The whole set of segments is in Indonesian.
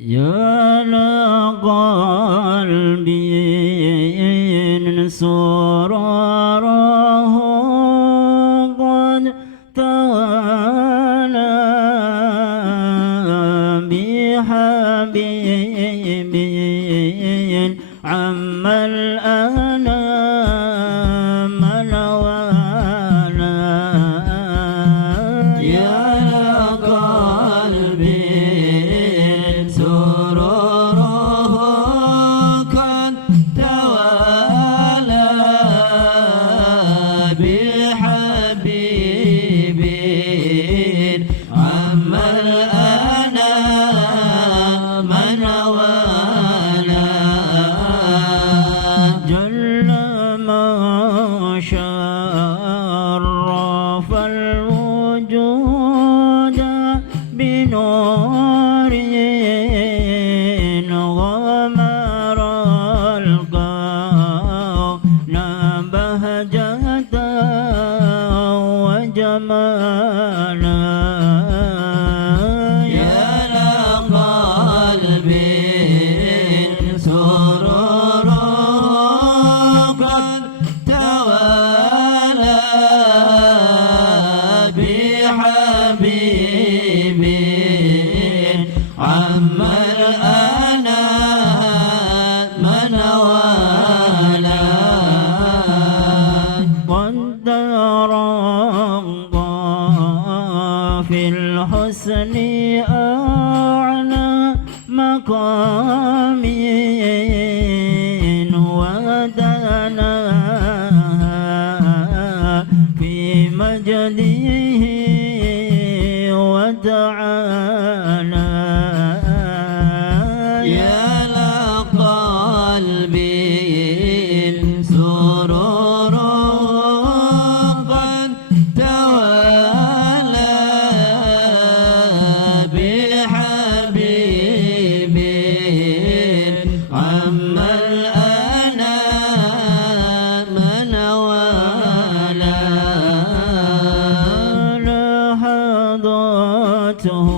يا لقلبي سراره قد توالى بحبيب عم الأنام نوالا يا لقلبي سروره قد توالى بحبيب عم الأنام نوالا جل ما شرف الوجود بنور غمر الكون بهجة وجمالا يا لقلبي سروره قد توالى بحبيب عم الأنام نوالا قدر الله في الحسن أعلى مقام ودنا في مجده وتعالى يا لقلبي سروره قد توالى بحبيب عم الأنام نوالا لحظاته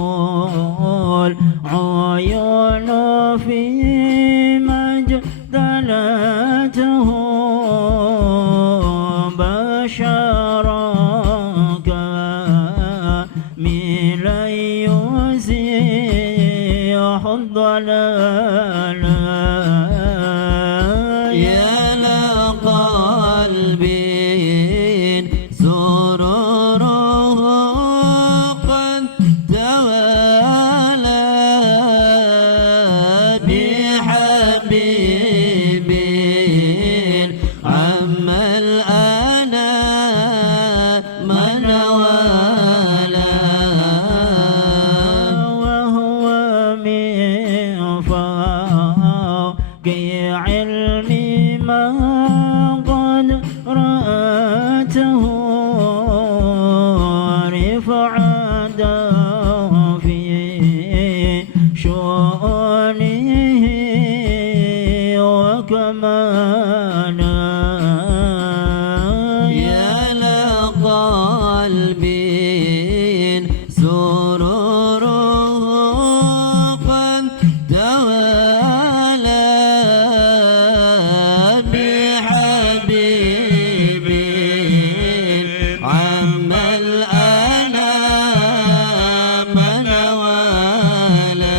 العيون في مجدلته بشرك ملا يزيح الضلالا يا لقلبي سروره قد توالى بحبيب عم الأنام نوالا وهو من فوق علم ما قد رأته رفعة في شؤونه وكمالا يا لقلبي سروره قد توالى بحبيب عم الأنام نوالا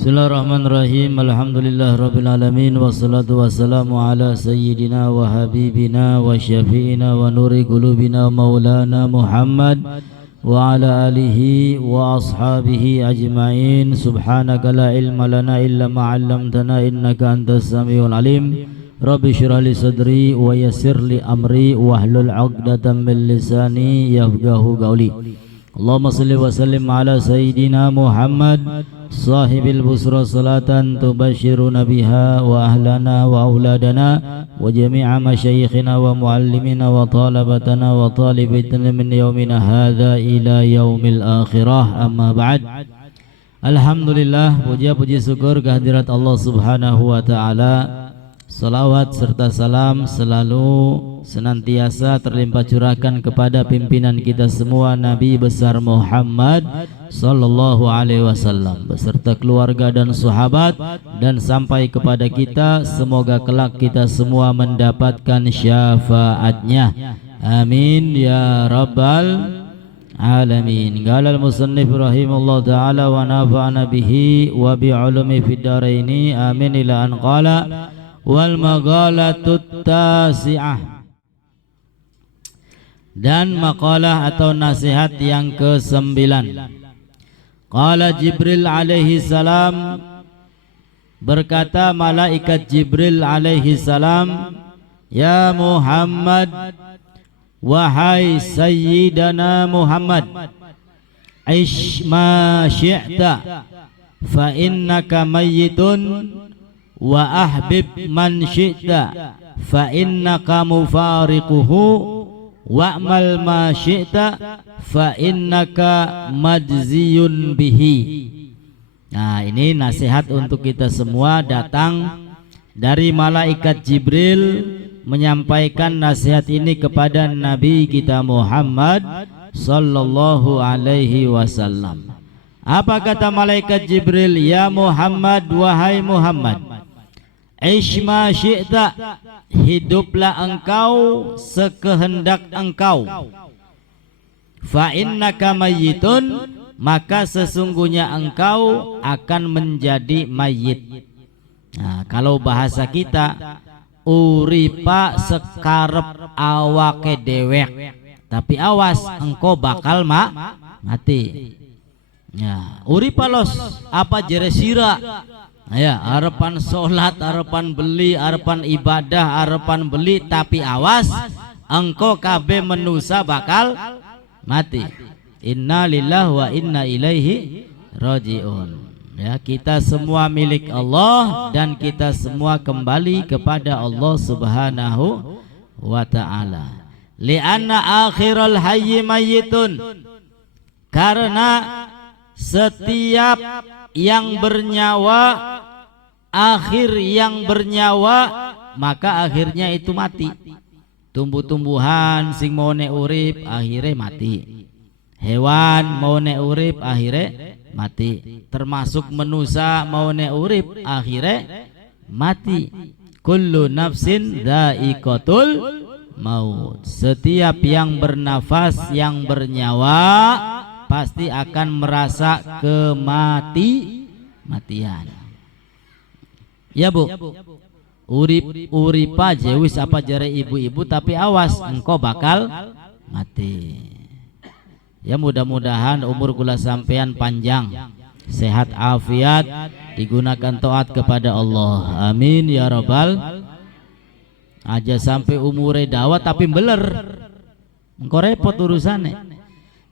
Bismillahirrahmanirrahim. Alhamdulillah rabbil alamin wassalatu wassalamu ala sayyidina wa habibina wa syafi'ina wa nuri qulubina maulana Muhammad wa ala alihi wa ashabihi ajma'in. Subhanaka la ilma lana illa ma 'allamtana innaka antas samiul alim. Rabbi shrah li sadri wa yassir li amri wahlul 'uqdatam min lisani yafqahu qawli. Allahumma salli wa sallim ala sayyidina Muhammad sahibil busra salatan tubashiruna biha wa ahlana wa auladana wa jami'a masyayikhina wa muallimina wa talabatana wa talibatina min yaumina hadha ila yaumil akhirah, amma ba'd. Alhamdulillah, puja puji syukur kehadirat Allah subhanahu wa ta'ala. Salawat serta salam selalu senantiasa terlimpah curahkan kepada pimpinan kita semua, Nabi besar Muhammad sallallahu alaihi wasallam beserta keluarga dan sahabat, dan sampai kepada kita. Semoga kelak kita semua mendapatkan syafaatnya. Amin ya rabbal alamin. Qala al-musannif rahimahullah ta'ala wa nafa'ana bihi wa bi'ulumi fid dharaini amin ila an qala wal maqalatut tasi'ah. Dan maqalah atau nasihat yang ke-9. Qala Jibril alaihi salam, berkata malaikat Jibril alaihi salam, ya Muhammad, wahai Sayyidana Muhammad, ish ma syi'ta fa innaka mayyitun wa ahbib man syi'ta fa innaka mufariquhu wa'mal ma syi'ta fa innaka majziyun bihi. Nah, ini nasihat untuk kita semua, datang dari malaikat Jibril menyampaikan nasihat ini kepada Nabi kita Muhammad sallallahu alaihi wasallam. Apa kata malaikat Jibril? Ya Muhammad, wahai Muhammad, Ishma syi'ta, hiduplah engkau sekehendak engkau. Fa innaka mayyitun, maka sesungguhnya engkau akan menjadi mayit. Nah, kalau bahasa kita, uripa sekarep awake dewek, tapi awas engkau bakal mati. Ya, uripa los apa jeresira. Ya, harapan sholat, harapan beli, harapan ibadah, harapan beli, tapi awas engkau kabe manusia bakal mati. Inna lillahi wa inna ilaihi rajiun. Ya, kita semua milik Allah dan kita semua kembali kepada Allah Subhanahu wa ta'ala. Li'anna akhiral hayyi mayyitun, karena setiap yang bernyawa, akhir yang bernyawa, maka akhirnya itu mati. Tumbuh-tumbuhan sing mau nek urip akhirnya mati. Hewan mau nek urip akhirnya mati. Termasuk manusia mau nek urip akhirnya mati. Kullu nafsin dha'iqatul maut. Setiap yang bernafas, yang bernyawa, pasti akan merasa kematian. Ya Bu, urip aja wis apa jare ibu-ibu, tapi awas engkau bakal mati. Ya, mudah-mudahan umur kula sampean panjang, sehat afiat, digunakan taat kepada Allah. Amin ya rabbal. Aja sampai umure dawa tapi beler, engkau repot urusannya.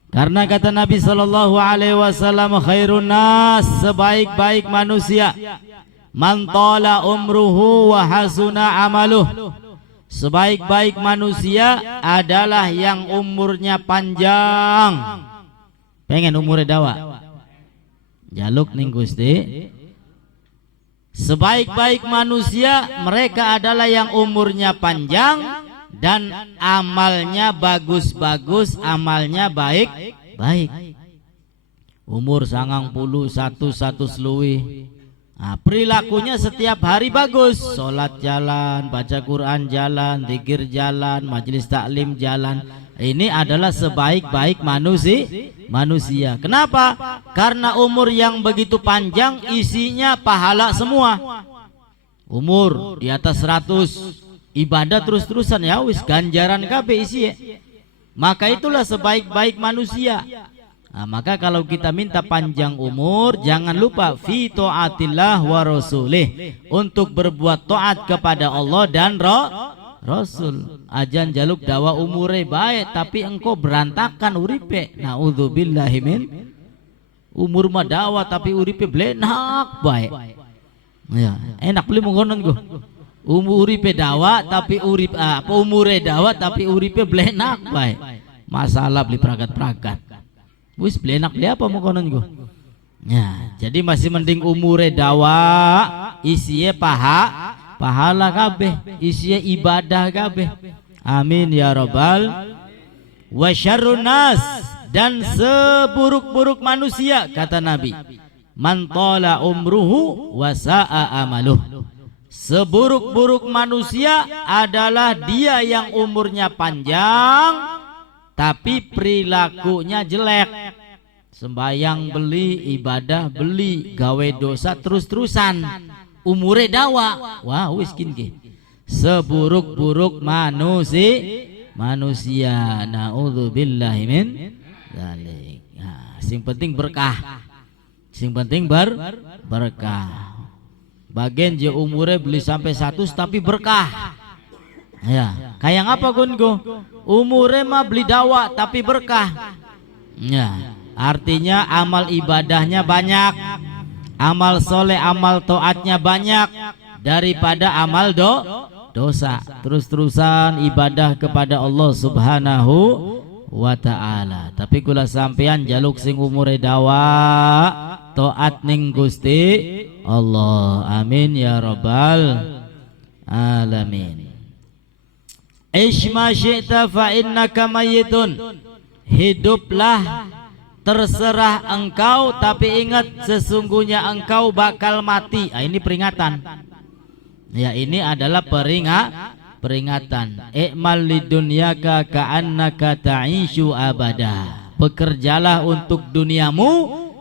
Karena kata Nabi sallallahu alaihi wasallam, khairun nas, sebaik-baik manusia, man tala umruhu wa hasuna amaluh. Sebaik-baik manusia adalah yang umurnya panjang. Pengen umurnya dawa, jaluk ning Gusti. Sebaik-baik manusia mereka adalah yang umurnya panjang dan amalnya bagus-bagus, amalnya baik-baik. Umur 91 seluwih, nah, perilakunya setiap hari bagus, sholat jalan, baca Quran jalan, zikir jalan, majelis taklim jalan. Ini adalah sebaik-baik manusia. Kenapa? Karena umur yang begitu panjang isinya pahala semua. Umur di atas 100, ibadah terus-terusan, ya wis ganjaran kabeh isi ya. Maka itulah sebaik-baik manusia. Nah, maka kalau kita minta panjang umur, jangan lupa fi taatillah wa rasulih, untuk berbuat taat kepada Allah dan Rasul. Ajan jaluk dawa umure baik tapi engkau berantakan uripe, naudzubillahi min. Umur mah dawa tapi uripe blenak baik. Ya, enak beli mengkonon go. Uripe dawa tapi umure dawa tapi uripe blenak baik. Masalah beli peragat-peragat. Wis blenak beli apa mau konon go. Ya, jadi masih mending umure dawa isinya pahala kabeh, isinya ibadah kabeh. Amin ya rabbal. Wa syarrun nas, dan seburuk-buruk manusia kata Nabi, man tala umruhu wa sa'a amaluh. Seburuk-buruk manusia adalah dia yang umurnya panjang tapi perilakunya jelek. Sembayang beli, ibadah beli, gawe dosa terus-terusan, umure dawa. Wah, wis kinke. Seburuk-buruk manusia. Naudzubillahi min dzalik. Nah, sing penting berkah. Sing penting berkah. Bagian je umure beli sampai 100 tapi berkah. Ya, kayak apa gungo? Umure mah beli dawa tapi berkah. Ya, artinya amal ibadahnya banyak, amal soleh, amal taatnya banyak daripada amal dosa. Terus-terusan ibadah kepada Allah Subhanahu wa ta'ala. Tapi kula sampean jaluk sing umure dawa, taat ning Gusti Allah. Amin ya rabbal alamin. Ishma syi'ta fa innaka mayyitun. Hiduplah terserah engkau, tapi ingat sesungguhnya engkau bakal mati. Ini peringatan. Ya, ini adalah peringatan. I'mal lidunyaka ka'annaka ta'ishu abada. Bekerjalah untuk duniamu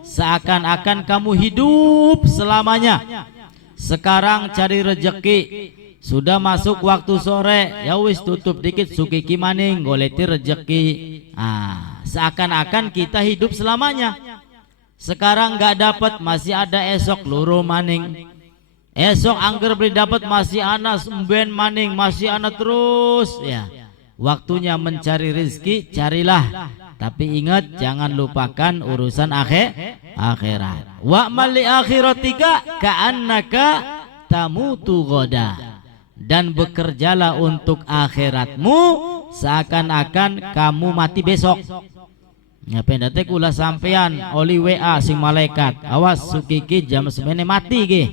seakan-akan kamu hidup selamanya. Sekarang cari rejeki, sudah masuk waktu sore, ya wis tutup dikit sukiki maning goleti rejeki. Seakan-akan kita hidup selamanya. Sekarang nggak dapat, masih ada esok luru maning. Esok angker beli dapat, masih anak semben maning, masih anak terus. Ya, waktunya mencari rezeki, carilah. Tapi ingat, jangan lupakan urusan akhirat. Wa mali akhiratika ka'annaka tamutu ghoda. Dan bekerjalah untuk akhiratmu seakan-akan kamu mati besok. Ya pendate kula sampean oli WA sing malaikat, awas sukiki jam semene mati ge.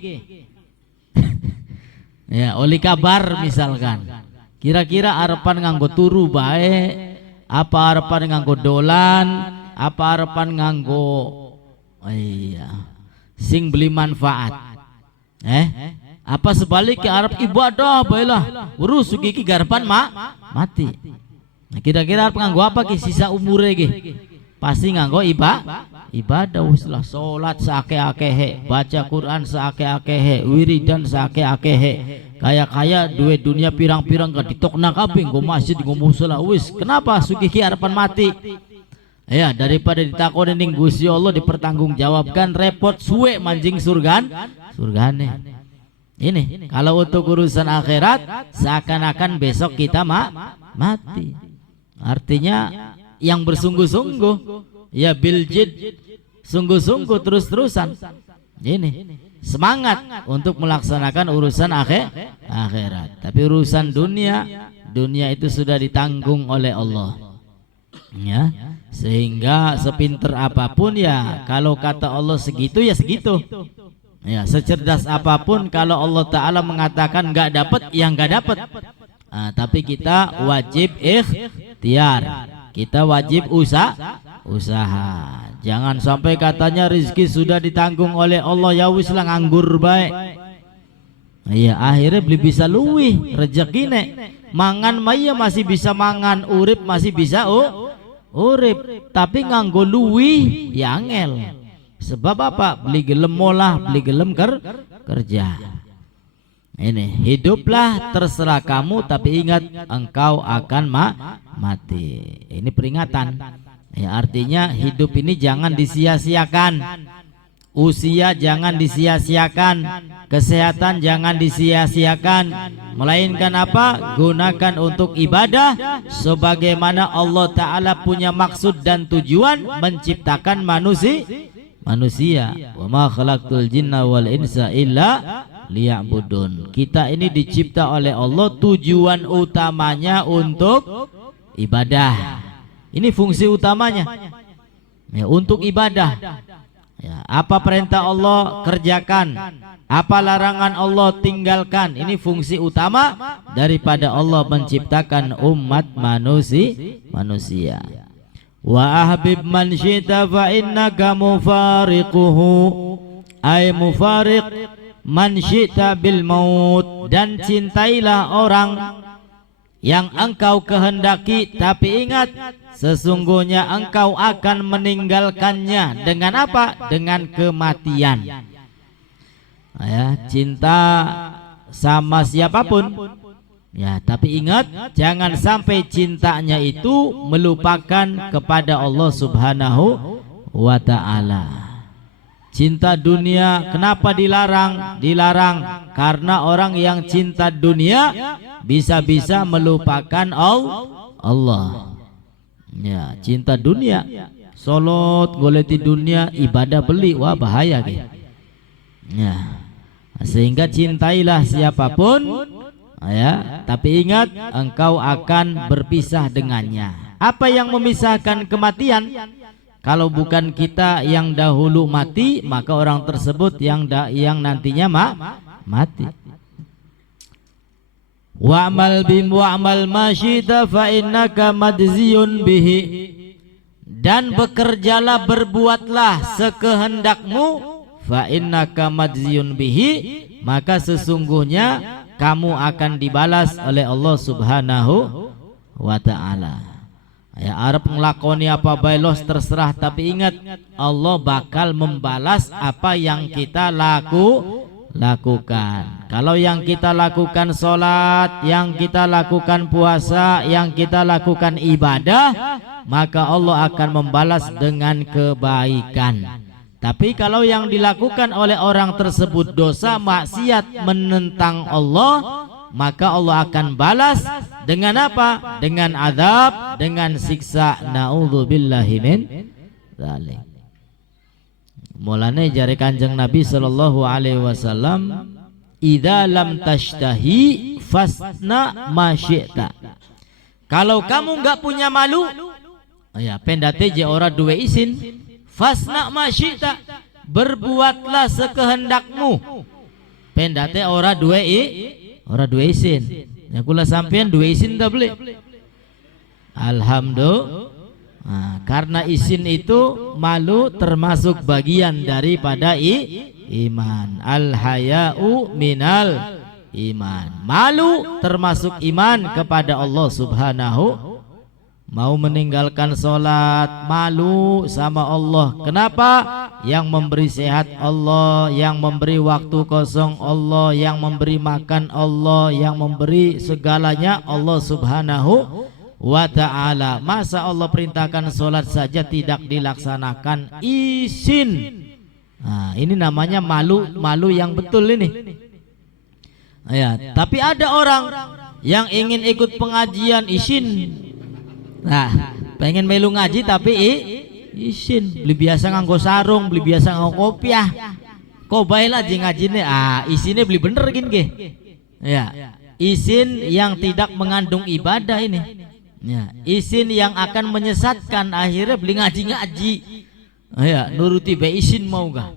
Ya, oli kabar misalkan. Kira-kira arepan nganggo turu bae, apa arepan nganggo dolan, apa arepan nganggo sing beli manfaat. Apa sebaliknya Arab ibadah baiklah urus sugiki garpan mati. Nah, kira-kira Arab nganggo apa ki sisa umure ki? Pasti nganggo ibadah uslah, salat saake-akehe, baca Quran saake-akehe, wiridan saake-akehe. Kaya duit dunia pirang-pirang gak ditokna kabeh nggo masjid nggo musala wis. Kenapa sugiki arepan mati? Ya, daripada ditakoni ning Gusti Allah dipertanggungjawabkan repot suwe manjing surgane. Ini kalau untuk urusan akhirat seakan-akan besok kita mati. Artinya yang bersungguh-sungguh, ya biljid, sungguh-sungguh terus-terusan. Ini semangat untuk melaksanakan urusan akhirat. Tapi urusan dunia itu sudah ditanggung oleh Allah. Ya, sehingga sepinter apapun ya kalau kata Allah segitu ya segitu. Ya, secerdas apapun kalau Allah Ta'ala mengatakan nggak dapat, ya nggak dapat. Tapi kita wajib ikhtiar, kita wajib usaha. Jangan sampai katanya rezeki sudah ditanggung oleh Allah, ya wis lah nganggur baik. Ya akhirnya beli bisa luwih rezekine. Mangan maya masih bisa mangan, urip masih bisa urip, tapi nganggo luwih ya angel. Sebab apa? Beli gelem molah, beli gelem kerja. Ini hiduplah terserah kamu, tapi ingat engkau akan mati. Ini peringatan. Ya, artinya hidup ini jangan disia-siakan. Usia jangan disia-siakan, kesehatan jangan disia-siakan, melainkan apa? Gunakan untuk ibadah sebagaimana Allah Ta'ala punya maksud dan tujuan menciptakan manusia. Wa ma khalaqtul jinna wal insa illa liya'budun. Kita ini dicipta oleh Allah, tujuan utamanya untuk ibadah. Ini fungsi utamanya ya, untuk ibadah. Ya, apa perintah Allah kerjakan, Apa larangan Allah tinggalkan. Ini fungsi utama daripada Allah menciptakan umat manusia. Wa ahbib man syi'ta fa innaka mufariquhu, ay mufariq man syi'ta bil maut. Dan cintailah orang yang engkau kehendaki, tapi ingat sesungguhnya engkau akan meninggalkannya. Dengan apa? Dengan kematian. Ya, cinta sama siapapun, ya, tapi ingat jangan sampai cintanya itu melupakan kepada Allah Subhanahu wa ta'ala. Cinta dunia kenapa dilarang? Dilarang karena orang yang cinta dunia bisa-bisa melupakan Allah. Ya, cinta dunia, solot goleti dunia, ibadah beli, wah bahaya gitu. Ya, sehingga cintailah siapapun, ya, tapi ingat engkau akan berpisah dengannya. Apa yang memisahkan kematian? Kalau bukan kita yang dahulu mati, maka orang tersebut yang nantinya mati. Wa'mal bim wa'mal masyita fa innaka madziyun bihi. Dan bekerjalah, berbuatlah sekehendakmu, fa innaka madziyun bihi, maka sesungguhnya kamu akan dibalas oleh Allah Subhanahu wa ta'ala. Ya, Arab ngelakoni apa bailos terserah, tapi ingat Allah bakal membalas apa yang kita lakukan. Kalau yang kita lakukan sholat, yang kita lakukan puasa, yang kita lakukan ibadah, maka Allah akan membalas dengan kebaikan. Tapi kalau yang dilakukan oleh orang tersebut dosa, maksiat, menentang Allah, maka Allah akan balas dengan apa? Dengan azab, dengan siksa. Na'udzubillahi min dzalik. Mulane jari Kanjeng Nabi sallallahu alaihi wasallam, idza lam tashtahi fasna ma syi'ta. Kalau kamu enggak punya malu, ya pendate je ora duwe izin, fasna ma syi'ta, berbuatlah sekehendakmu. Pendate ora duwe izin. Ya kula sampean duwe izin ta beli? Alhamdulillah. Nah, karena izin itu malu termasuk bagian daripada iman. Al haya'u minal iman. Malu termasuk iman kepada Allah Subhanahu. Mau meninggalkan sholat, malu sama Allah. Kenapa? Yang memberi sehat Allah, yang memberi waktu kosong Allah, yang memberi makan Allah, yang memberi segalanya Allah Subhanahu wa ta'ala. Masa Allah perintahkan sholat saja tidak dilaksanakan? Izin. Nah, ini namanya malu yang betul ini. Ya, tapi ada orang yang ingin ikut pengajian, izin. Nah, pengen melu ngaji tapi izin. Beli biasa nganggo sarung, beli biasa nganggo kopiah. Kok bae lah ngajine, izinnya beli bener gini ge. Ya, izin yang tidak mengandung ibadah ini. Ya, izin yang akan menyesatkan, akhirnya beli ngaji. Ya, nuruti be izin mau gak?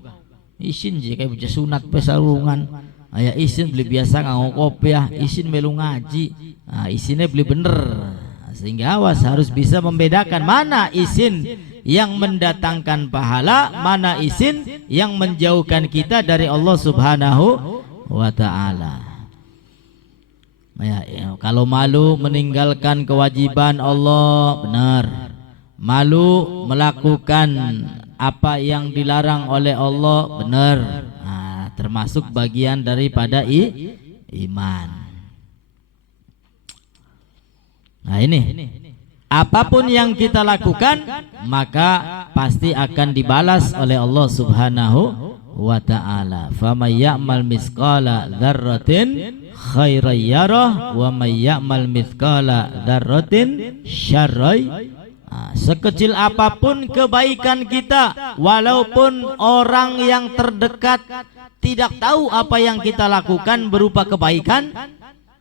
Izin je kayak baca sunat pe sarungan. Ya, izin beli biasa nganggo kopiah, izin melu ngaji. Nah, izinnya beli bener. Sehingga awas, harus bisa membedakan mana izin yang mendatangkan pahala, mana izin yang menjauhkan kita dari Allah Subhanahu wa ta'ala. Ya, kalau malu meninggalkan kewajiban Allah, benar. Malu melakukan apa yang dilarang oleh Allah, benar. Nah, termasuk bagian daripada iman. Nah, ini apapun yang kita lakukan maka pasti akan dibalas oleh Allah Subhanahu wa ta'ala. Faman ya'mal mithqala dzarratin khairan yarah wa may ya'mal mithqala dzarratin syarran. Sekecil apapun kebaikan kita, walaupun orang yang terdekat tidak tahu apa yang kita lakukan berupa kebaikan,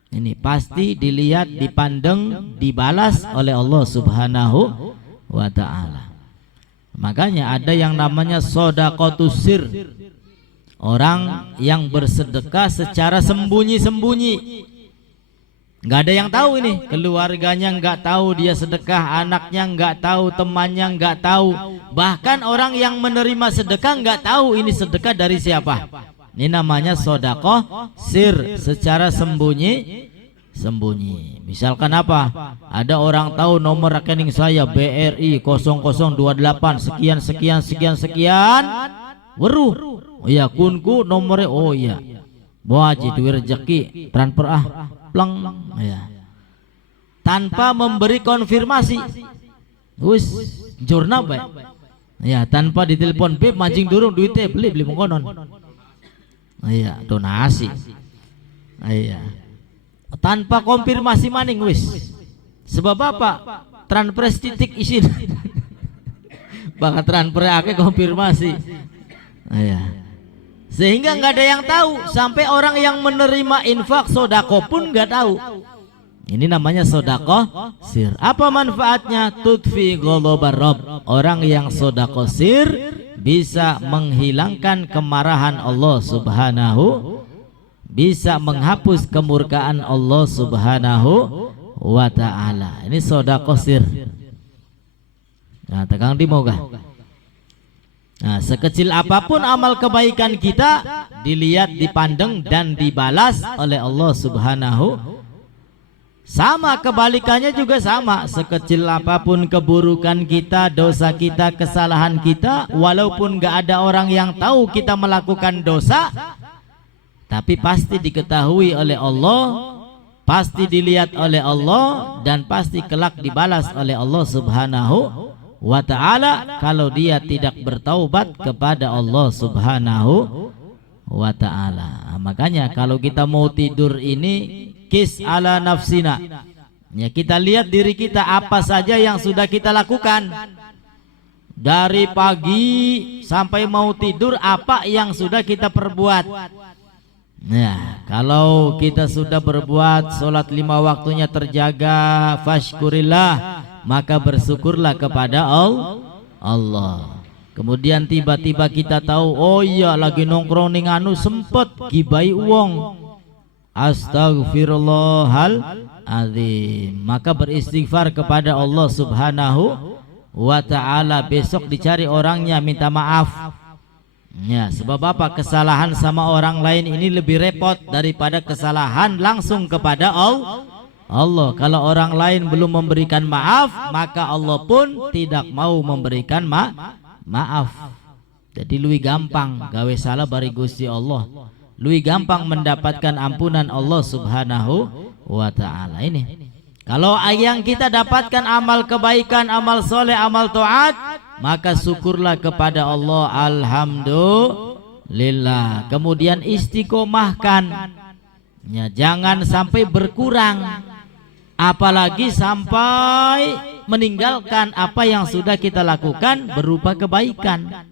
ini pasti dilihat, dipandang, dibalas oleh Allah Subhanahu wa ta'ala. Makanya ada yang namanya shadaqatus sir. Orang yang bersedekah secara sembunyi-sembunyi, nggak ada yang tahu ini, keluarganya nggak tahu dia sedekah, anaknya nggak tahu, temannya nggak tahu, bahkan orang yang menerima sedekah nggak tahu ini sedekah dari siapa. Ini namanya sedekah sir, secara sembunyi. Misalkan apa? Ada orang tahu nomor rekening saya BRI 0028 sekian, weruh. Oh ya, kunku nomornya, oh iya, boaji duit rezeki transfer pleng ya, tanpa memberi konfirmasi, wis jurnal baik ya, tanpa ditelepon bib mancing durung duitnya beli mengkonon, iya donasi, iya tanpa konfirmasi maning wis, sebab apa? Transfer titik isin bakal transfer ake konfirmasi, iya. Sehingga nggak ada yang tahu, sampai orang yang menerima infak sodako pun nggak tahu. Ini namanya sodako sir. Apa manfaatnya? Tudfi ghadabar Rabb. Orang yang sodako sir bisa menghilangkan kemarahan Allah Subhanahu, bisa menghapus kemurkaan Allah Subhanahu wa ta'ala. Ini sodako sir. Nah, tegang di mogah. Nah, sekecil apapun amal kebaikan kita dilihat, dipandang dan dibalas oleh Allah Subhanahu. Sama kebalikannya juga sama, sekecil apapun keburukan kita, dosa kita, kesalahan kita, walaupun gak ada orang yang tahu kita melakukan dosa, tapi pasti diketahui oleh Allah, pasti dilihat oleh Allah, dan pasti kelak dibalas oleh Allah Subhanahu wa ta'ala kalau dia tidak bertaubat kepada Allah Subhanahu wa ta'ala. Makanya kalau kita mau tidur ini kis ala nafsina, ya, kita lihat diri kita apa saja yang sudah kita lakukan dari pagi sampai mau tidur, apa yang sudah kita perbuat. Nah, kalau kita sudah berbuat sholat 5 waktunya terjaga, fashkurillah, maka bersyukurlah kepada Allah. Kemudian tiba-tiba kita tahu, oh iya lagi nongkrong ning anu sempet gibai uang, astagfirullahal azim, maka beristighfar kepada Allah Subhanahu wa ta'ala. Besok dicari orangnya, minta maaf. Ya, sebab apa? Kesalahan sama orang lain ini lebih repot daripada kesalahan langsung kepada Allah. Kalau orang lain belum memberikan maaf, maka Allah pun tidak mau memberikan maaf. Jadi lebih gampang gawe salah bari Gusti Allah, lebih gampang mendapatkan ampunan Allah Subhanahu wa ta'ala. Ini kalau yang kita dapatkan amal kebaikan, amal soleh, amal taat, maka syukurlah kepada Allah, alhamdulillah. Kemudian istiqomahkan, ya, jangan sampai berkurang, apalagi sampai meninggalkan apa yang sudah kita lakukan berupa kebaikan.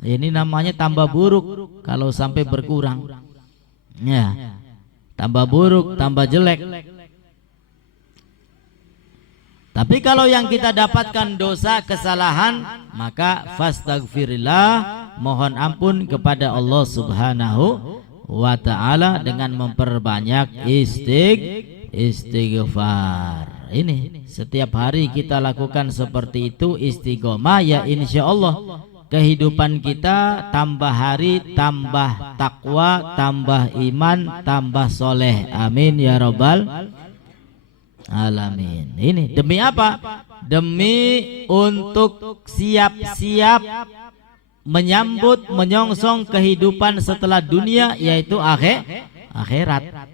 Ini namanya tambah buruk kalau sampai berkurang, ya, tambah buruk, tambah jelek. Tapi kalau yang kita dapatkan dosa, kesalahan, maka fastaghfirillah, mohon ampun kepada Allah Subhanahu wa ta'ala dengan memperbanyak istighfar. Ini setiap hari kita lakukan seperti itu, istiqomah, ya insya Allah kehidupan kita tambah hari, tambah takwa, tambah iman, tambah soleh. Amin ya rabbal alamin. Ini demi apa? Demi untuk siap-siap menyambut, menyongsong kehidupan setelah dunia, yaitu akhirat.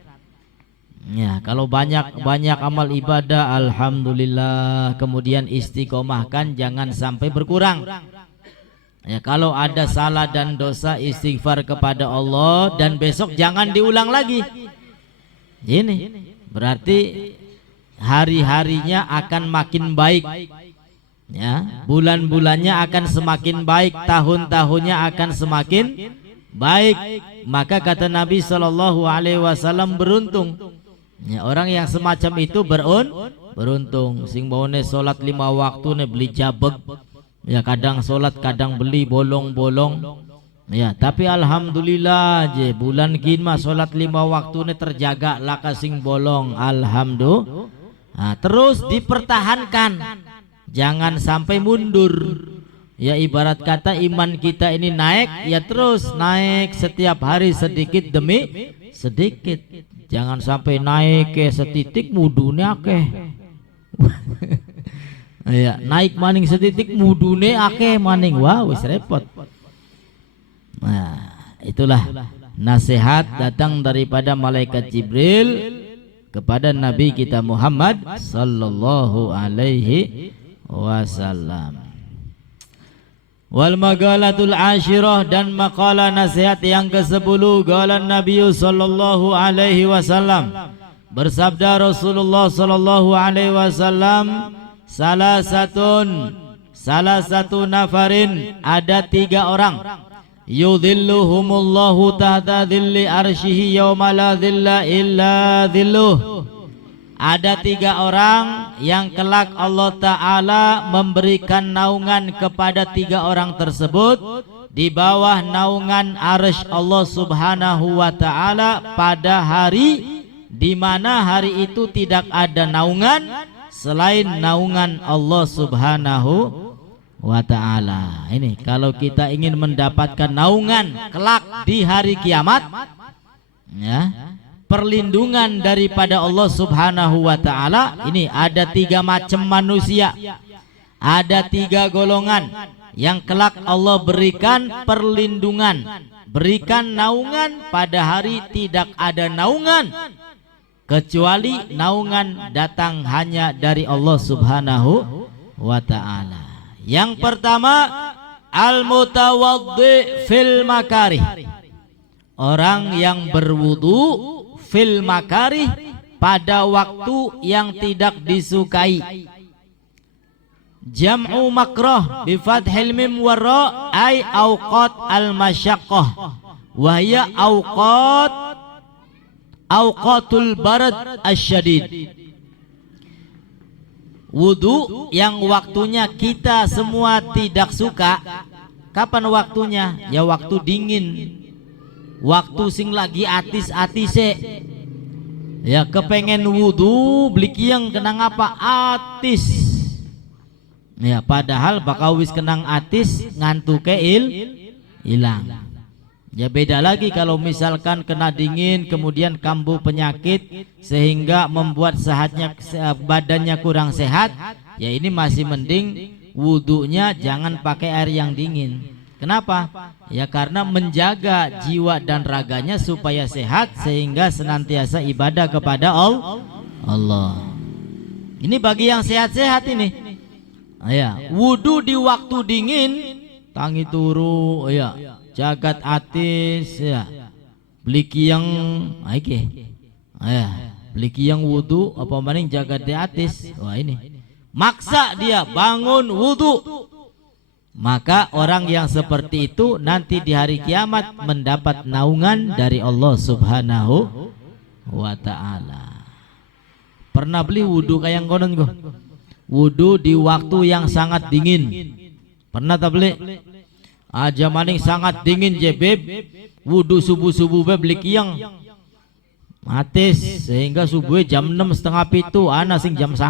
Ya, kalau banyak amal ibadah, alhamdulillah. Kemudian istiqomahkan, jangan sampai berkurang. Ya, kalau ada salah dan dosa, istighfar kepada Allah, dan besok jangan diulang lagi. Ini berarti hari-harinya akan makin baik, ya, bulan-bulannya akan semakin baik, tahun-tahunnya akan semakin baik. Maka kata Nabi SAW, beruntung, ya, orang yang semacam itu beruntung. Sing baune sholat 5 waktu ne beli jabeg, ya, kadang sholat kadang beli bolong-bolong, Ya, tapi alhamdulillah je bulan kin mah salat 5 waktu ini terjaga laka sing bolong, alhamdulillah. Nah, terus dipertahankan, jangan sampai mundur. Ya ibarat kata iman kita ini naik, ya terus naik setiap hari sedikit demi sedikit. Jangan sampai naik ke setitik mudune akeh. Ya, naik maning setitik mudune akeh maning, wah wis repot. Nah, itulah nasihat datang daripada malaikat Jibril kepada Nabi kita Muhammad sallallahu alaihi wasallam. Wal maqalatul asyirah, dan maqalah nasihat yang ke-10, qala Nabi sallallahu alaihi wasallam, bersabda Rasulullah sallallahu alaihi wasallam, salah satu nafarin, ada 3 orang, yudhilluhumullahu tahta dhilli arsyihi yawma la dhilla illa dhilluh. Ada 3 orang yang kelak Allah Ta'ala memberikan naungan kepada 3 orang tersebut di bawah naungan arsy Allah Subhanahu wa Ta'ala pada hari di mana hari itu tidak ada naungan selain naungan Allah Subhanahu wa Ta'ala. Ini kalau kita ingin mendapatkan naungan kelak di hari kiamat, ya, perlindungan daripada Allah Subhanahu wa Ta'ala, ini ada 3 macam manusia, ada 3 golongan yang kelak Allah berikan perlindungan, berikan naungan pada hari tidak ada naungan kecuali naungan datang hanya dari Allah Subhanahu wa Ta'ala. Yang pertama, al-mutawaddi fil makarih, orang yang berwudu fil makarih pada waktu yang tidak disukai. Jam'u makrah bi fathil mim wa ra ay awqat al masyaqqah wa hiya awqatul barad asyadid. Wudu yang waktunya kita semua tidak suka. Kapan waktunya? Ya waktu dingin, waktu sing lagi atis-atise. Ya kepengen wudu beli kiang kenang apa atis. Ya padahal bakal wis kenang atis ngantuke hilang. Ya beda lagi kalau misalkan kena dingin kemudian kambuh penyakit sehingga membuat badannya kurang sehat. Ya ini masih mending wudunya jangan pakai air yang dingin. Kenapa? Ya karena menjaga jiwa dan raganya supaya sehat sehingga senantiasa ibadah kepada Allah. Ini bagi yang sehat-sehat ini. Ya, wudu di waktu dingin, tangi turu, ya, jagat atis, ya, beli kiang, ya, beli kiang wudu, apa maning jagat di atis, wah ini, maksa dia bangun wudu. Maka orang yang seperti itu nanti di hari kiamat mendapat naungan dari Allah Subhanahu wa Ta'ala. Pernah beli wudu kayak konon go? Wudu di waktu yang sangat dingin. Pernah tak beli? Aja maning sangat dingin je beb. Wudu subuh-subuh beb beli kiang. Matis sehingga subuh jam 6:30 ana sing jam 9.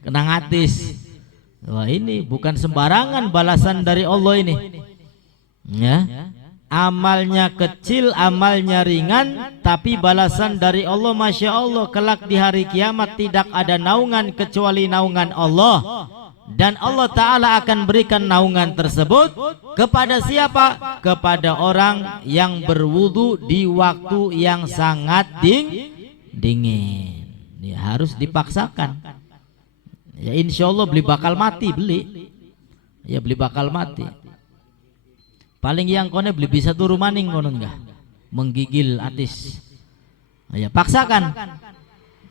Kenang atis. Wah ini bukan sembarangan balasan dari Allah ini. Ya. Amalnya kecil, amalnya ringan, tapi balasan dari Allah Masya Allah. Kelak di hari kiamat tidak ada naungan kecuali naungan Allah. Dan Allah Ta'ala akan berikan naungan tersebut kepada siapa? Kepada orang yang berwudu di waktu yang sangat dingin. Ya, harus dipaksakan. Ya insya Allah beli bakal mati beli. Ya beli bakal mati. Paling yang kone beli bisa turu maning konon enggak? Menggigil atis. Ya paksakan.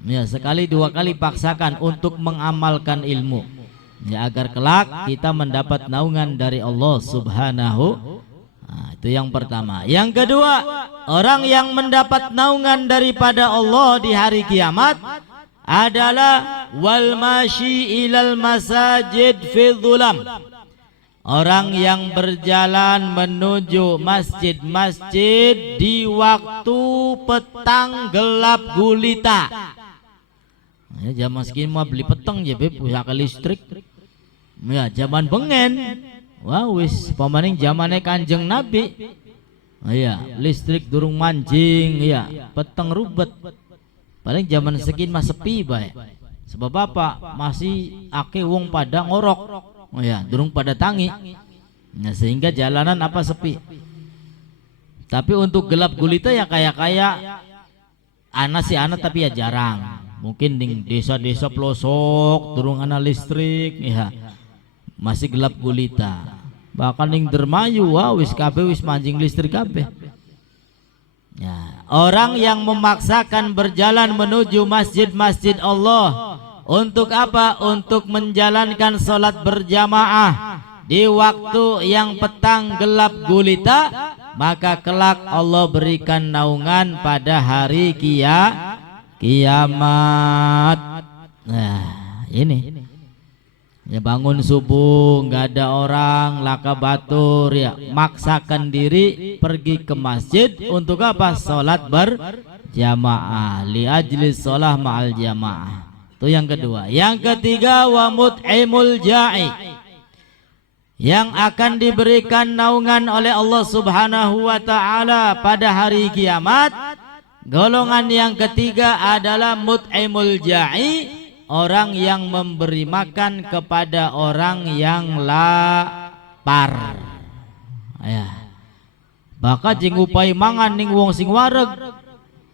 Ya sekali 2 kali paksakan untuk mengamalkan ilmu. Ya agar kelak kita mendapat naungan dari Allah Subhanahu. Nah, itu yang pertama. Yang kedua, orang yang mendapat naungan daripada Allah di hari kiamat adalah wal masyi ilal masajid fi dhulam, Orang yang berjalan menuju masjid-masjid di waktu petang gelap gulita. Ya, zaman segini mah beli petang ya beb, pusaka listrik. Ya, zaman bengen. Wah wis pamaning zamane Kanjeng Nabi. Ya, listrik durung manjing, ya, petang rubet. Paling zaman segini mah sepi bae. Sebab apa? Masih ake wong pada ngorok. Oh ya, durung pada tangi. Nah, sehingga jalanan apa sepi. Tapi untuk gelap gulita ya kayak anak tapi ya jarang. Mungkin di desa-desa pelosok durung ana listrik ya. Masih gelap gulita. Bahkan ning Dermayu wah wis kabeh wis manjing listrik kabeh. Ya, orang yang memaksakan berjalan menuju masjid-masjid Allah untuk apa? Untuk menjalankan sholat berjamaah di waktu yang petang gelap gulita, maka kelak Allah berikan naungan pada hari kiamat. Nah, ini ya, bangun subuh nggak ada orang, laka batur ya, maksakan diri pergi ke masjid untuk apa? Sholat berjamaah, li ajli sholah ma'al jamaah. Itu yang kedua. Yang ketiga, wa mut'imul ja'i, yang akan diberikan naungan oleh Allah Subhanahu wa ta'ala pada hari kiamat. Golongan yang ketiga adalah mut'imul ja'i, orang yang memberi makan kepada orang yang lapar. Ya. Bakal jing upai mangan ning wong sing wareg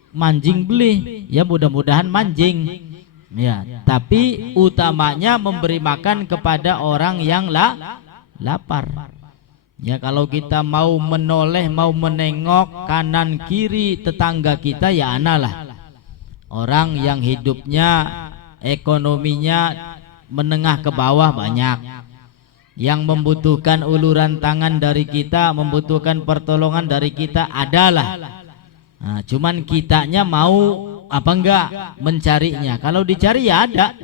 manjing beli, ya mudah-mudahan manjing. Ya, tapi utamanya memberi makan kepada orang yang lapar. Ya, kalau kita mau menoleh, mau menengok kanan kiri tetangga kita, ya analah orang yang hidupnya, ekonominya menengah ke bawah banyak, yang membutuhkan uluran tangan dari kita, membutuhkan pertolongan dari kita adalah. Nah, cuman kitanya mau apa enggak mencarinya. Kalau dicari ya ada.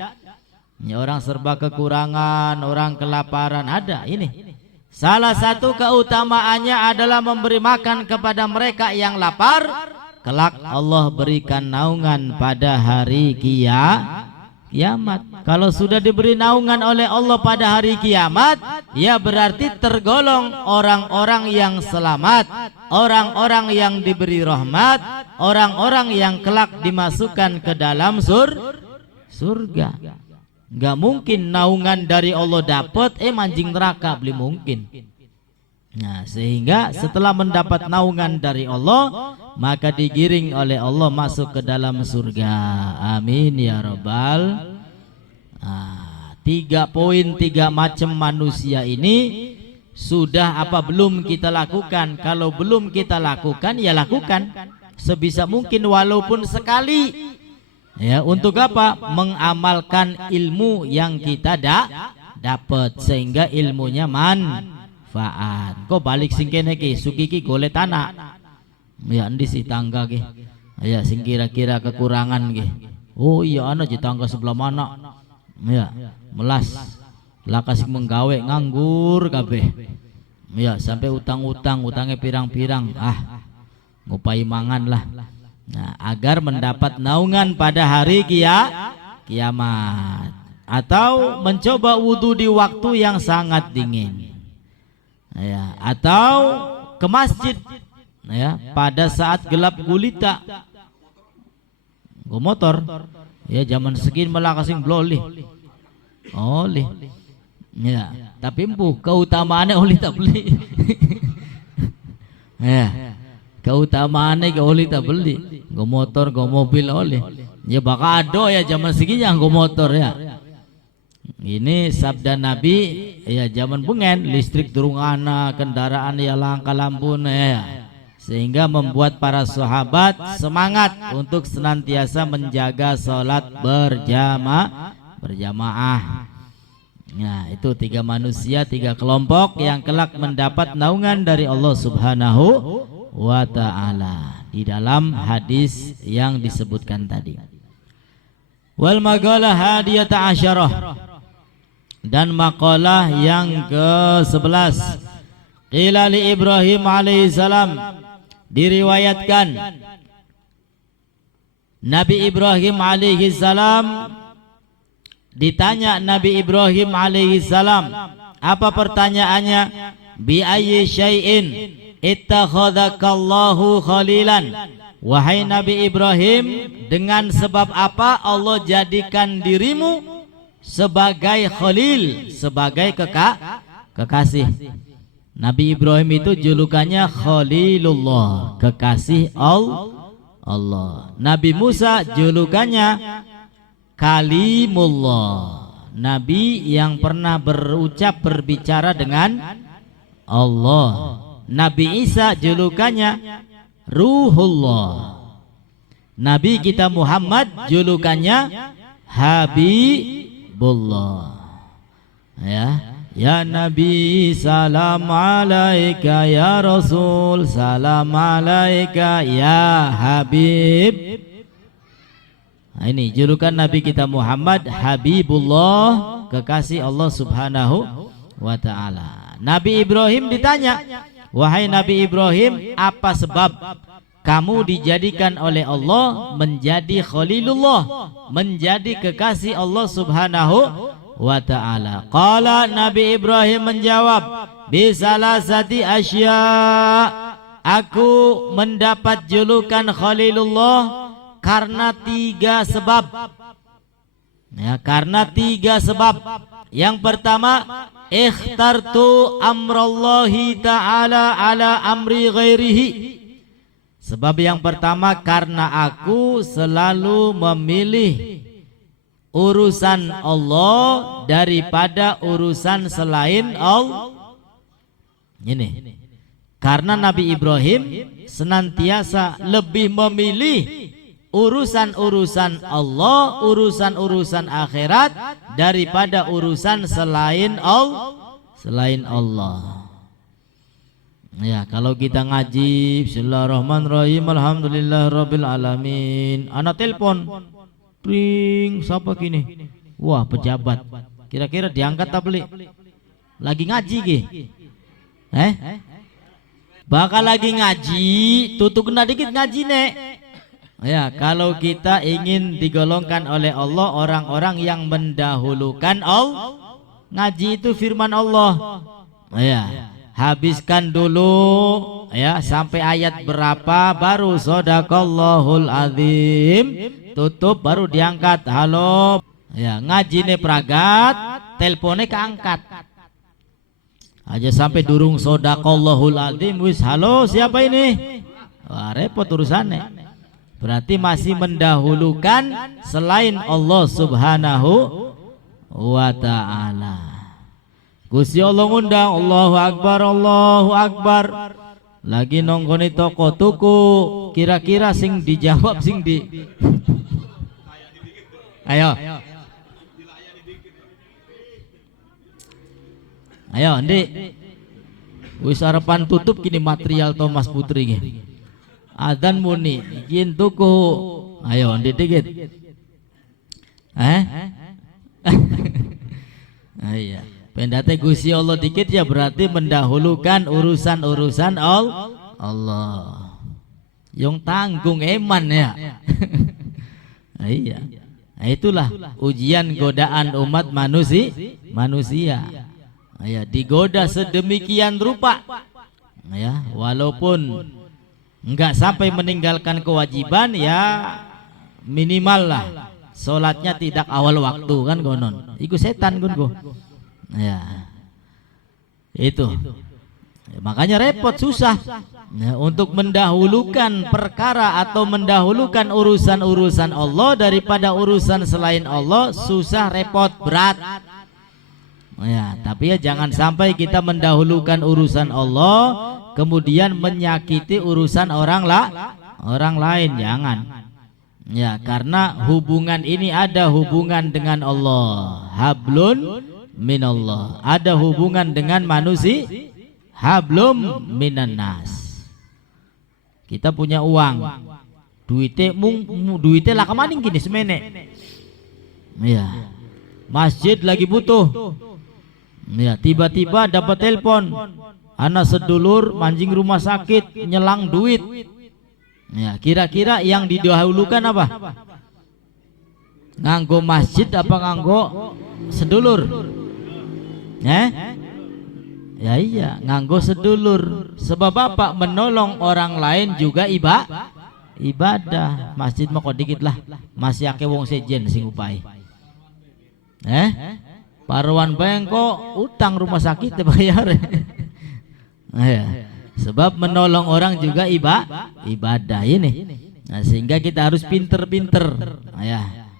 Ya, orang serba kekurangan, orang kelaparan ada. Ini salah satu keutamaannya adalah memberi makan kepada mereka yang lapar. Kelak Allah berikan naungan pada hari kiamat. Kalau sudah diberi naungan oleh Allah pada hari kiamat, ya berarti tergolong orang-orang yang selamat, orang-orang yang diberi rahmat, orang-orang yang kelak dimasukkan ke dalam surga. Gak mungkin naungan dari Allah dapat manjing neraka, belum mungkin. Nah, sehingga setelah mendapat naungan dari Allah, maka digiring oleh Allah masuk ke dalam surga. Amin ya rabbal. 3 poin 3 macam manusia ini sudah apa belum kita lakukan? Kalau belum kita lakukan, ya lakukan sebisa mungkin walaupun sekali. Ya, untuk apa? Mengamalkan ilmu yang kita dapat sehingga ilmunya manfaat. Kok balik singkene ki sukiki golek tanah. Ya endi si tangga ki. Ya sing kira-kira kekurangan ki. Oh iya ana di tangga sebelah mana. Ya, melas lakas menggawe nganggur kabeh. Ya, sampai utang-utang, utangnya pirang-pirang. Ngupai mangan lah. Nah, agar mendapat naungan pada hari kiamat. Atau mencoba wudhu di waktu yang sangat dingin. Ya, atau ke masjid ya pada saat gelap gulita. Go motor. Ya zaman segini malah kasing bloli. Oleh. Ya, tapi empuh keutamaannya oleh tak beli. Ya. Keutamaannya ke oleh tak beli. Go motor, go mobil oleh. Ya bakal ada ya zaman segini yang go motor ya. Ini sabda Nabi ya zaman bengen listrik durung ana, kendaraan ya langka lampun ya. Sehingga membuat para sahabat semangat untuk senantiasa menjaga sholat berjamaah. Nah, itu 3 manusia, 3 kelompok yang kelak mendapat naungan dari Allah Subhanahu wa ta'ala di dalam hadis yang disebutkan tadi. Wal magalah hadiyata asyarah. Dan makalah yang ke-11, qila li Ibrahim alaihissalam, diriwayatkan Nabi Ibrahim alaihissalam, ditanya Nabi Ibrahim alaihissalam, apa pertanyaannya? Bi ayyi syai'in ittakhadhakallahu khalilan. Wahai Nabi Ibrahim, dengan sebab apa Allah jadikan dirimu sebagai khalil, sebagai kekasih. Nabi Ibrahim itu julukannya Khalilullah, kekasih Allah. Nabi Musa julukannya Kalimullah, Nabi yang pernah berbicara dengan Allah. Nabi Isa julukannya Ruhullah. Nabi kita Muhammad julukannya Habibullah. Ya Nabi salam alaika, ya Rasul salam alaika, ya Habib. Nah, ini julukan Nabi kita Muhammad Habibullah, kekasih Allah Subhanahu wa ta'ala. Nabi Ibrahim ditanya, wahai Nabi Ibrahim, apa sebab kamu dijadikan oleh Allah menjadi Khalilullah, menjadi kekasih Allah Subhanahu wa ta'ala? Qala, Nabi Ibrahim menjawab, bisalasati asya, aku mendapat julukan Khalilullah karena 3 sebab. Karena 3 sebab. Yang pertama, ikhtartu amrallahi ta'ala ala amri ghairihi. Sebab yang pertama, karena aku selalu memilih urusan Allah daripada urusan selain Allah. Ini karena Nabi Ibrahim senantiasa lebih memilih urusan-urusan Allah, urusan-urusan akhirat daripada urusan selain Allah. Ya, kalau kita ngaji bismillahirrahmanirrahim, alhamdulillahirabbil alamin, anak telepon ring, siapa kini? Wah, pejabat. Kira-kira diangkat tak beli? Lagi ngaji ki? Bakal lagi ngaji, tutup kena dikit ngaji nek. Ya, kalau kita ingin digolongkan oleh Allah orang-orang yang mendahulukan Allah, ngaji itu firman Allah. Ya, habiskan dulu ya sampai ayat berapa baru shadaqallahul azim, tutup baru diangkat. Halo, ya ngaji nih pragat, teleponnya keangkat aja sampai durung shadaqallahul azim wis halo siapa ini? Wah, repot urusannya. Berarti masih mendahulukan selain Allah Subhanahu wa ta'ala. Gusti Allah ngundang, Allahu Akbar, Allahu Akbar. Lagi nonggoni toko tuku, kira-kira sing dijawab sing di ayo Andi wis arepan tutup kini material Thomas Putri nggih. Adzan muni izin tuku, ayo Andi dikit. Iya, pendate Gusti Allah dikit ya berarti mendahulukan urusan-urusan Allah. Yang tanggung eman ya. Iya. Nah, itulah ujian godaan umat manusia. Ya, digoda sedemikian rupa. Ya, walaupun enggak sampai meninggalkan kewajiban, ya minimal lah sholatnya tidak awal waktu kan gonon. Iku setan gun go. Ya, itu. Ya, makanya repot susah. Ya, untuk mendahulukan perkara atau mendahulukan urusan-urusan Allah daripada urusan selain Allah susah, repot, berat. Ya, tapi ya jangan sampai kita mendahulukan urusan Allah kemudian menyakiti urusan orang lain, jangan. Ya, karena hubungan ini ada hubungan dengan Allah, hablun minallah, ada hubungan dengan manusia, hablum minan nas. Kita punya uang, duitnya lah kemaning gini semene. Ya, masjid lagi butuh Ya, tiba-tiba dapat telepon, anak sedulur mancing rumah sakit nyelang duit. Ya, kira-kira yang didahulukan apa? Nganggo masjid apa nganggo sedulur? Ya iya, nganggo sedulur. Sebab apa? Menolong orang lain juga ibadah. Masjid mah kok dikit lah, masih akeh wong sejen sing upai. Paruan bengko utang rumah sakit bayar. Sebab menolong orang juga ibadah ini. Nah, sehingga kita harus pinter-pinter.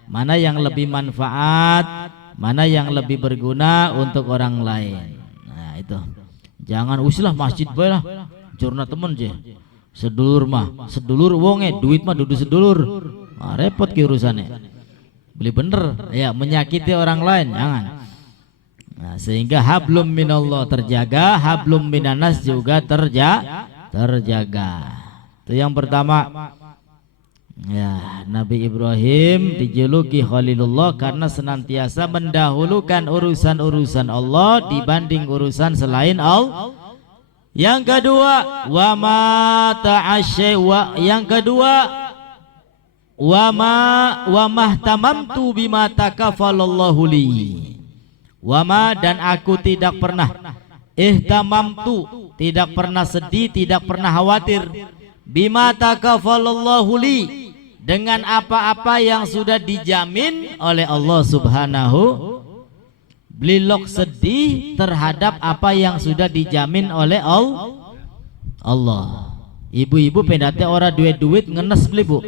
Mana yang lebih manfaat, mana yang lebih berguna untuk orang lain. Nah itu. Jangan usilah masjid bae lah. Curna temen je. Sedulur wonge duit mah dudu sedulur. Nah, repot ki urusannya. Beli bener ya, menyakiti orang lain jangan. Nah, sehingga hablum minallah terjaga, hablum minanas juga terjaga. Itu yang pertama. Ya, Nabi Ibrahim dijuluki Khalilullah karena senantiasa mendahulukan urusan-urusan Allah dibanding urusan selain Allah. Yang kedua, wa mahtamamtu bima takafalallahu li. Wama, dan aku tidak pernah ihtamamtu, tidak pernah sedih, tidak pernah khawatir, bima takafalallahu li, dengan apa-apa yang sudah dijamin oleh Allah Subhanahu. Belilok sedih terhadap apa yang sudah dijamin oleh Allah. Ibu-ibu pendate ora duit ngenes beli bu.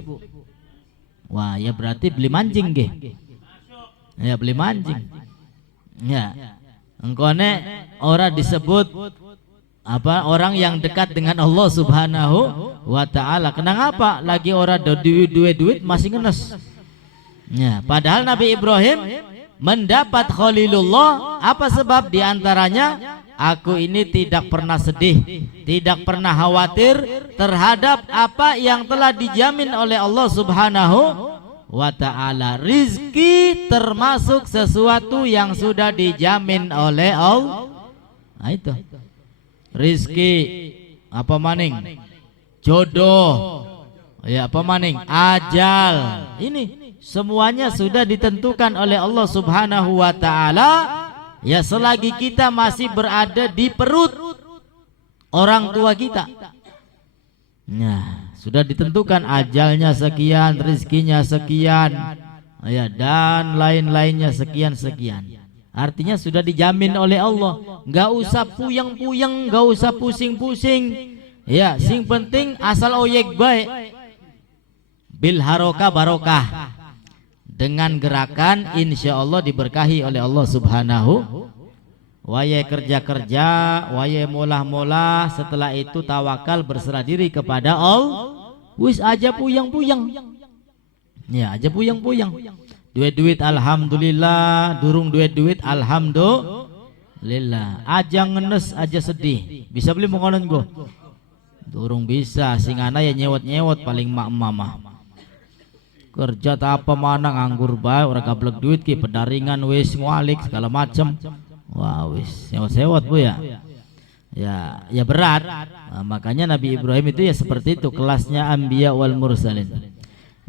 Wah ya berarti beli mancing ge. Ya beli mancing. Ya, engkone ora disebut apa orang yang dekat dengan Allah Subhanahu wa ta'ala. Kenapa? Lagi ora duit masih ngenes. Ya, padahal Nabi Ibrahim mendapat Khalilullah. Apa sebab? Diantaranya, aku ini tidak pernah sedih, tidak pernah khawatir terhadap apa yang telah dijamin oleh Allah Subhanahu wa ta'ala. Rizki termasuk sesuatu yang sudah dijamin oleh Allah. Nah itu rizki, apa maning, jodoh, ya apa maning, ajal, ini semuanya sudah ditentukan oleh Allah Subhanahu wa ta'ala. Ya selagi kita masih berada di perut orang tua kita, nah sudah ditentukan ajalnya sekian, rizkinya sekian, ya dan lain-lainnya sekian. Artinya sudah dijamin oleh Allah. Nggak usah puyeng-puyeng, nggak usah pusing-pusing. Ya, sing penting asal oyek baik. Bil haroka barokah. Dengan gerakan insya Allah diberkahi oleh Allah Subhanahu. Waye kerja-kerja, waye molah-molah, setelah itu tawakal berserah diri kepada Allah. Wis aja puyeng-puyeng. Ya, aja puyeng-puyeng. Duit-duit alhamdulillah, durung duit-duit alhamdulillah. Aja ngenes, aja sedih. Bisa beli makanan go? Durung bisa, singana ya nyewot-nyewot paling mak-mama. Kerja tak apa mana nganggur bae, ora gablek duit ki, pedaringan wis ngualik segala macem. Wah wis sewot-sewot bu ya. Ya berat. Nah, makanya Nabi Ibrahim itu ya seperti itu kelasnya anbiya wal mursalin.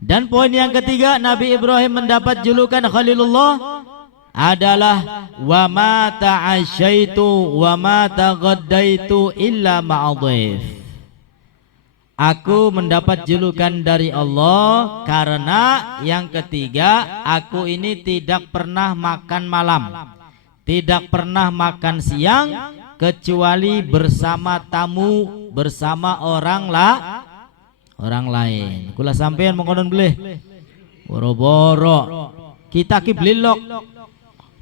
Dan poin yang ketiga, Nabi Ibrahim mendapat julukan Khalilullah adalah wa ma ta'asyaitu wa ma taghaddaitu illa ma'adhif. Aku mendapat julukan dari Allah karena yang ketiga, aku ini tidak pernah makan malam, tidak pernah makan siang kecuali bersama tamu, bersama orang lain. Kula sampean mengkonon beli boro-boro kita ki blilok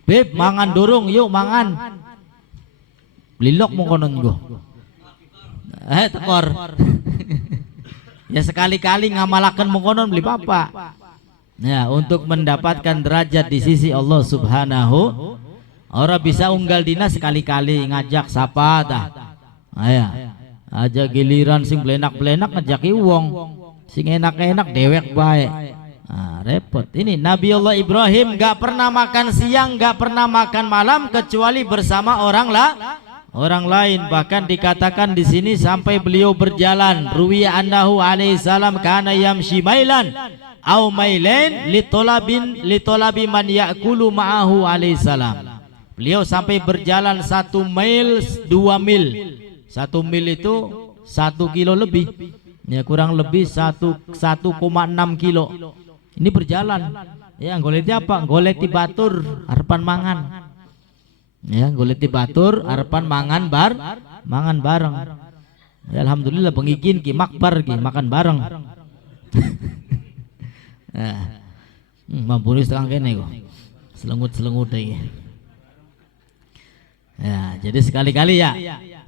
beb mangan durung yuk mangan blilok mengkonon go tekor. Ya sekali-kali ngamalakan mengkonon beli papa. Ya untuk mendapatkan derajat di sisi Allah Subhanahu. Orang bisa unggal dina sekali-kali ngajak sapa dah. Aja giliran sing belenak-belenak ngajaki wong. Sing enak-enak dewek bae. Nah, repot. Ini Nabi Allah Ibrahim gak pernah makan siang, gak pernah makan malam kecuali bersama orang lain. Bahkan dikatakan di sini sampai beliau berjalan. Ruwiya annahu alaihi salam kana yamshi mailan au mailain litolabi man ya'kulu ma'ahu alaihi salam. Beliau sampai berjalan 1 mil 2 mil. 1 mil itu 1 kilo lebih. Ya kurang lebih 1,6 kilo. Ini berjalan. Ya goleti apa? Goleti batur harapan mangan. Ya goleti batur harapan mangan bareng. Ya, alhamdulillah pengigin ki makbar ki makan bareng. Mampu setengah kene kok. Selengut iki. Ya, jadi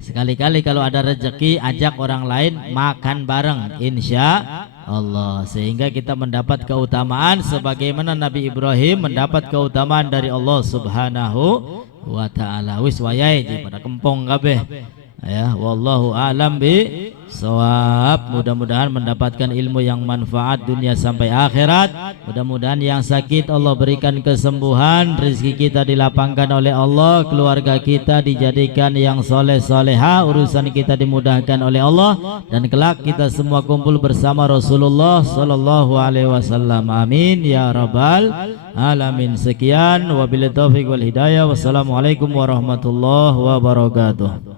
sekali-kali kalau ada rezeki ajak orang lain makan bareng, insya Allah, sehingga kita mendapat keutamaan sebagaimana Nabi Ibrahim mendapat keutamaan dari Allah Subhanahu wa Ta'ala. Wis wayahe pada kempong kabeh. Ya, wallahu a'lam bi shawab. Mudah-mudahan mendapatkan ilmu yang manfaat dunia sampai akhirat. Mudah-mudahan yang sakit Allah berikan kesembuhan, rezeki kita dilapangkan oleh Allah, keluarga kita dijadikan yang soleh soleha, urusan kita dimudahkan oleh Allah, dan kelak kita semua kumpul bersama Rasulullah sallallahu alaihi wasallam. Amin ya rabbal alamin. Sekian wabillahi taufiq wal hidayah. Wassalamualaikum warahmatullahi wabarakatuh.